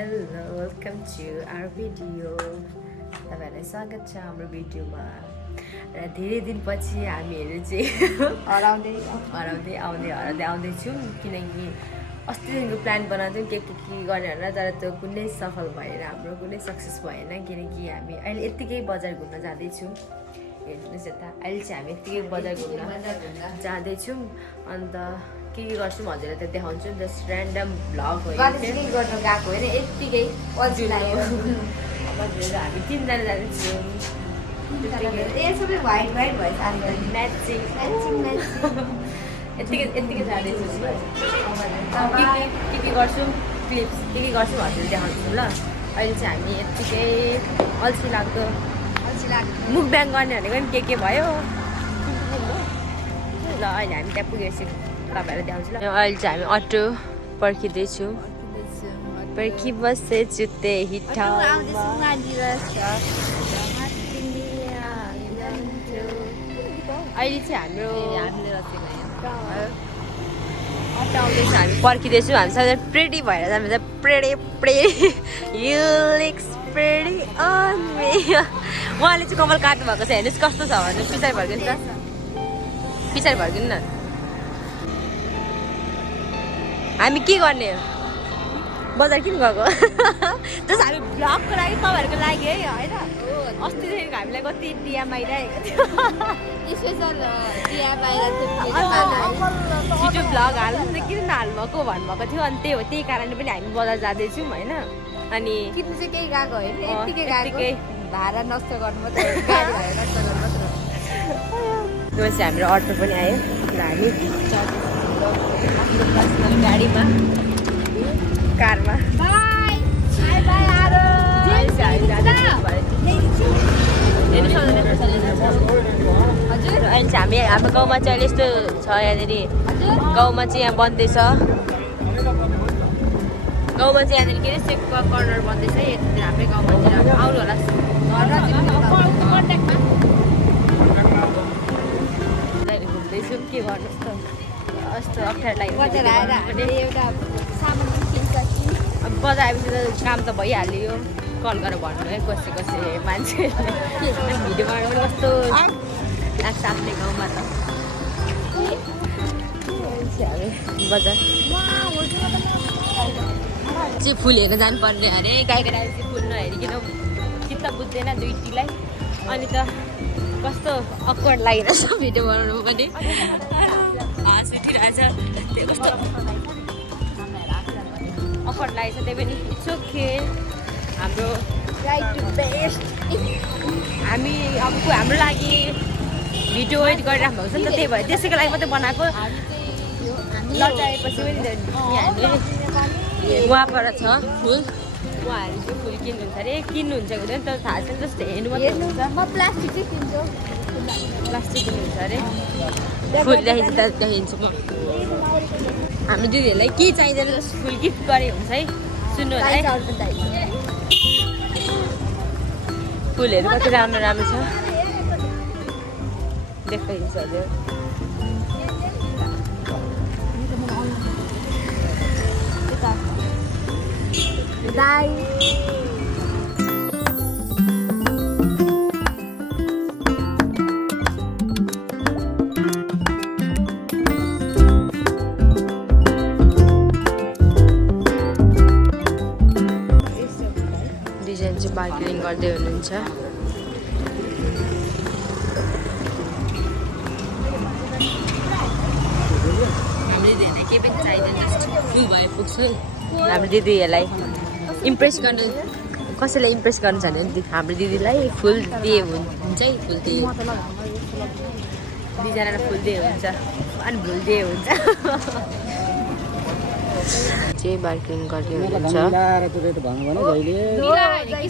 Hello, welcome to our video. तपाईहरुलाई स्वागत छ हाम्रो भिडियोमा। र धेरै दिनपछि हामीहरु चाहिँ हराउँदै आउँदै छौं किनकि अस्तिदेखिको प्लान बनाउँथ्यौं के गर्ने भनेर तर त्यो कुनै सफल भएन हाम्रो कुनै सक्सेस भएन किनकि हामी अहिले यतिकै बजार घुम्न जाँदै छौं। हेर्नुस् यता अहिले चाहिँ हामी यतिकै बजार घुम्न जाँदै छौं अन्त के गर्छौं हजुरलाई त देखाउँछु जस्ट र्यान्डम भ्लग हो यो के गर्न गएको हैन यतिकै पछि लाग्यो हामी तीनजना जान्छौँ ए सबै व्हाइट भइस आजकल म्याचिङ यतिकै जाँदैछु के गर्छौँ क्लिप्स के गर्छौँ हजुर देखाउँछु ल अहिले चाहिँ हामी यत्तिकै अल्छी लाग्दो मुख ब्याङ गर्ने भनेको नि के भयो ल अहिले हामी त्यहाँ पुगेपछि तपाईँहरूलाई देखाउँछु ल अहिले चाहिँ हामी अटो पर्खिँदैछौँ पर्खी बसेछु त्यही ठाउँमा अहिले चाहिँ हाम्रो अटो आउँदैछ हामी पर्खिँदैछौँ हामी सधैँ प्रेडी भएर जान्छ pretty you looks pretty on me उहाँले चाहिँ कपाल काट्नु भएको छ हेर्नुहोस् कस्तो छ भने पछाडि फर्किनु त पछाडि फर्किनु न हामी के गर्ने बजार किन गएको जस हामी भ्लगको लागि तपाईँहरूको लागि है होइन अस्तिदेखिको हामीलाई कति डिएम आइरहेको थियो छिटो भ्लग हाल्नु त किन नहाल्नुभएको भन्नुभएको थियो अनि त्यही हो त्यही कारणले पनि हामी बजार जाँदैछौँ होइन अनि किन्नु चाहिँ केही गएको होइन यतिकै भाडा नष्ट गर्नु मात्रै गाडी भाडा नष्ट गर्नु मात्रै त्यसपछि हाम्रो अटो पनि आयो र हामी आफ्नो पर्सनल गाडीमा कारमा हजुर अहिले चाहिँ हामी हाम्रो गाउँमा चाहिँ अहिले यस्तो छ यहाँनिर गाउँमा चाहिँ यहाँ बन्दैछ गाउँमा चाहिँ यहाँनिर के अरे सेकको कर्नर बन्दैछ यतातिर हाम्रै गाउँमातिर आउनु होला घुम्दैछु के गर्नुहोस् त यस्तो अप्ठ्यारो लाग्यो अब बजार आएपछि त काम त भइहाल्यो कल गरेर भन्नु है कसै मान्छे भिडियो बनाउनु पनि कस्तो लाग्छ आफ्नो गाउँमा त बजार चाहिँ फुल हेर्न जानुपर्ने अरे गाईको चाहिँ फुल नहेरिकन चित्त बुझ्दैन दुईटीलाई अनि त कस्तो अक्वर्ड लागिरहेछ भिडियो बनाउनु पनि हाँस उठिरहेछ त्यो कस्तो अक्वर्ड लागेछ त्यही पनि चोखे हाम्रो राइट टु बेस्ट हामी अब हाम्रो लागि भिडियो एडिट गरिराख्नु भएको छ नि त त्यही भएर त्यसैको लागि मात्रै बनाएको लटाएपछि पनि हामीले वहाँबाट छ फुल उहाँहरू चाहिँ फुल किन्नुहुन्छ अरे किन्नुहुन्छ हुँदैन तर थाहा छैन जस्तो हेर्नु मात्रै हुन्छ म प्लास्टिक चाहिँ किन्छु प्लास्टिक किन्नुहुन्छ अरे फुल देखाइन्छ त देखाइदिन्छु म हाम्रो दिदीहरूलाई के चाहिँदैन जस्तो फुल गिफ्ट गरे हुन्छ है सुन्नु होला है फुलहरू कति राम्रो छ देखाइदिन्छ हजुर डिजाइन चाहिँ बार्गेनिङ गर्दै हुनुहुन्छ हाम्रो दिदीहरूलाई केही पनि चाहिँदैन जस्तो फुल भए पुग्छ हाम्रो दिदीहरूलाई इम्प्रेस गर्नु कसैलाई इम्प्रेस गर्नु छ भने हाम्रो दिदीलाई फुल दिए हुन्छ है फुल दिए दुईजनालाई फुल दिए हुन्छ अनि भुल दिए हुन्छ चाहिँ बार्गेनिङ गर्दै हुनुहुन्छ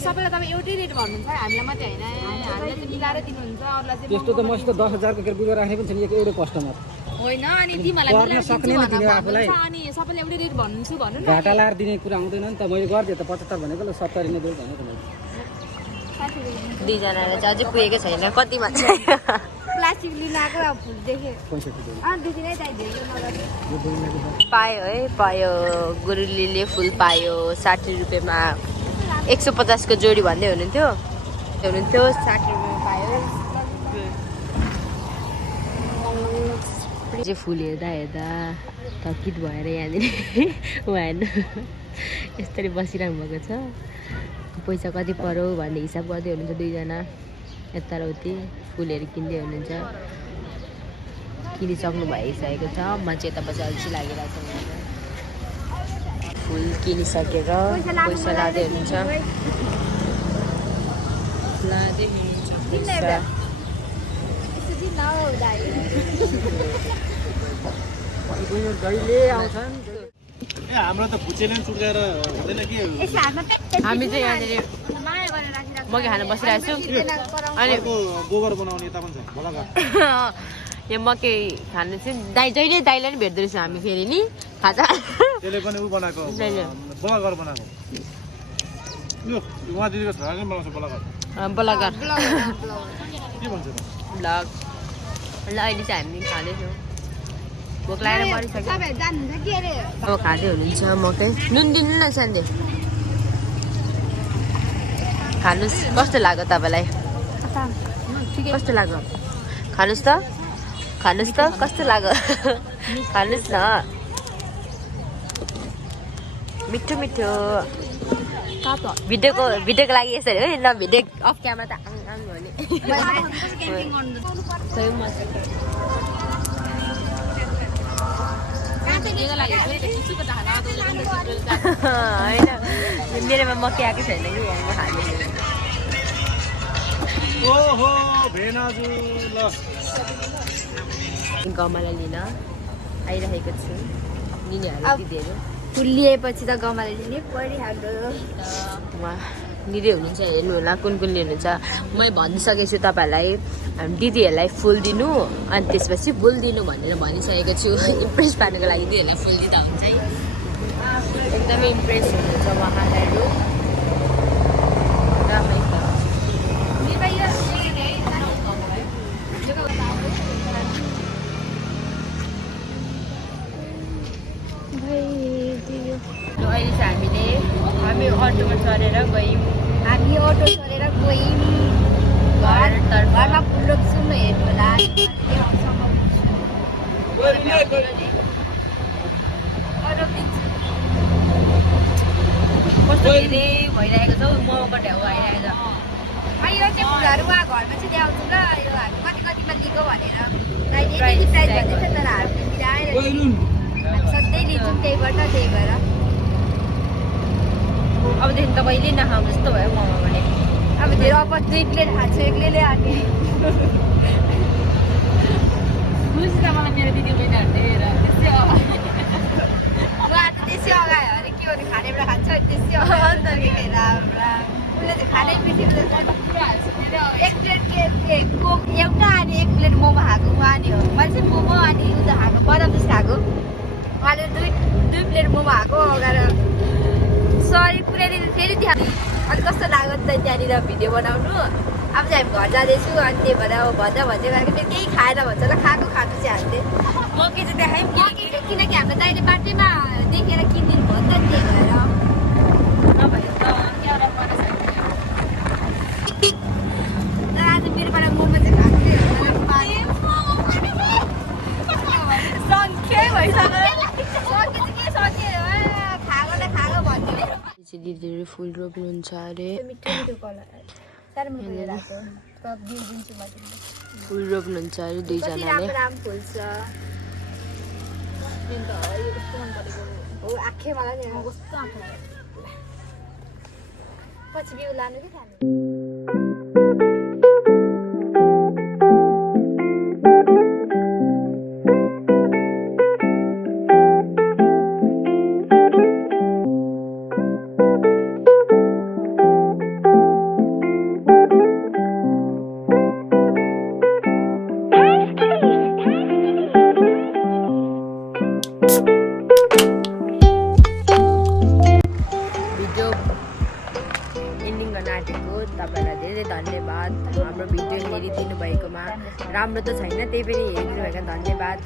सबैलाई तपाईँ एउटै रेट भन्नुहुन्छ हामीलाई मात्रै होइन हामीलाई चाहिँ मिलाएर दिनुहुन्छ अरूलाई चाहिँ त्यस्तो त मसित 10,000 को बिरुवा राख्ने पनि छ नि एउटै कस्टमर होइन अनि तिमीलाई गर्न सक्ने नि तिमी आफूलाई अनि सबैले एउटै रेट भन्नुहुन्छ भन्नु न घाटा लाएर दिने कुरा आउँदैन नि त मैले गर्दिए त 75 भनेको ल 70 नै देऊ भनेको मैले दुईजनालाई चाहिँ अझै पुगेको छैन कतिमा चाहिँ प्लास्टिक लिन आएको अब फुल देखेँ 65 देखि नै चाहिँदैन पायो है पायो गुरुलीले फुल पायो 60 रुपियाँमा 150 को जोडी भन्दै हुनुहुन्थ्यो 60 रुपियाँमा पायो चाहिँ फुल हेर्दा हेर्दा थकित भएर यहाँनिर उहाँहरू यसरी बसिरहनु भएको छ पैसा कति पर्यो भन्ने हिसाब गर्दै हुनुहुन्छ दुईजना यता र उति फुलहरू किन्दै हुनुहुन्छ किनिसक्नु भइसकेको छ मान्छे यता पछि अल्छी लागिरहेको छ फुल किनिसकेर पैसा लाँदै हुनुहुन्छ पैसा हाम्रो त भुचेले पनि चुकेर हुँदैन कि हामी चाहिँ यहाँनिर मकै खान बसिरहेको छु अनि गोबर बनाउने यता पनि छ भोलाघाट यो मकै खानु चाहिँ जहिले दाइलाई नि भेट्दो रहेछ हामी फेरि नि खाजा त्यसले पनि ऊ बनाएको बोलाघर बनाएको यो उहाँ दिदीको छोराले पनि बनाउँछ बोलाघर के भन्छ त ब्लग ल अहिले चाहिँ हामी खाँदैछौँ भोक लागेर मरिसक्यो अब खाँदै हुनुहुन्छ मकै नुन दिनु न सान्दे खानुहोस् कस्तो लाग्यो तपाईँलाई कस्तो लाग्यो खानुहोस् त कस्तो लाग्यो खानुहोस् न मिठो मिठो भिडियोको लागि यसरी है ल भिडियो अफ क्यामेरा त आउनु भने होइन मेरोमा मकै आएको छैन कि म खाँदैछु ओहो भेनाजु ल गमला लिन आइरहेको छु निनीहरू दिदीहरू फुल लिएपछि त गमला लिनै परिहाल्यो उहाँ दिदी हुनुहुन्छ हेर्नु होला कुन लिनुहुन्छ मै भनिसकेको छु तपाईँहरूलाई दिदीहरूलाई फुल दिनु अनि त्यसपछि फुल दिनु भनेर भनिसकेको छु इम्प्रेस पार्नुको लागि दिदीहरूलाई फुल दिँदा हुन्छ है एकदमै इम्प्रेस हुनुहुन्छ उहाँहरू अहिले चाहिँ हामी अटोमा चढेर गयौँ हामी अटो छोडेर गयौँ घरमा फुल रोप्छौँ हेर्नु होला कस्तो धेरै भइरहेको छ मबाट हो आइरहेको छ यो चाहिँ फुलहरू उहाँ घरमा चाहिँ ल्याउँछु ल यो हामी कतिमा लिएको भनेर प्राइस भन्दैछ तर हामीले मिलाएर हामी सधैँ लिन्छौँ त्यहीबाट त्यही भएर अबदेखि त कहिले नखाउँ जस्तो भयो मोमो भने अब धेरै अब 2 प्लेट खान्छु एक्लैले अनि खुसी छ मलाई मेरो दिदी बहिनीहरूले हेरेर त्यसै उहाँ त त्यसै अगायो अरे के भने खाने बेला खान्छ अनि त्यसै अगायो उसले चाहिँ खानै बिर्सेको एक प्लेट कोक एउटा अनि 1 प्लेट मोमो खाएको उहाँ नि हो मैले चाहिँ मोमो अनि उता खाएको बदाम जुस खाएको उहाँले 2 प्लेट मोमो खाएको अगाएर सरी पुऱ्याइदिनु फेरि त्यहाँ अनि कस्तो लाग्यो त त्यहाँनिर भिडियो बनाउनु अब चाहिँ हामी घर जाँदैछु अनि त्यही भएर अब भन्दै गरेको फेरि केही खाएन भन्छ ल खाएको खानु चाहिँ हामीले मकै चाहिँ देखायौँ किनकि हाम्रो दाइले बाटैमा देखेर किनिदिनु भयो नि त त्यही भएर तर आज मेरोबाट मोमो चाहिँ खाएको दिदीहरू फुल रोप्नुहुन्छ अरे फुल रोप्नुहुन्छ अरे दुईजनाले पछि बिउ लानु कि खानु तपाईँलाई धेरै धन्यवाद हाम्रो भिडियो हेरिदिनु भएकोमा राम्रो त छैन त्यही पनि हेरिदिनु भएको धन्यवाद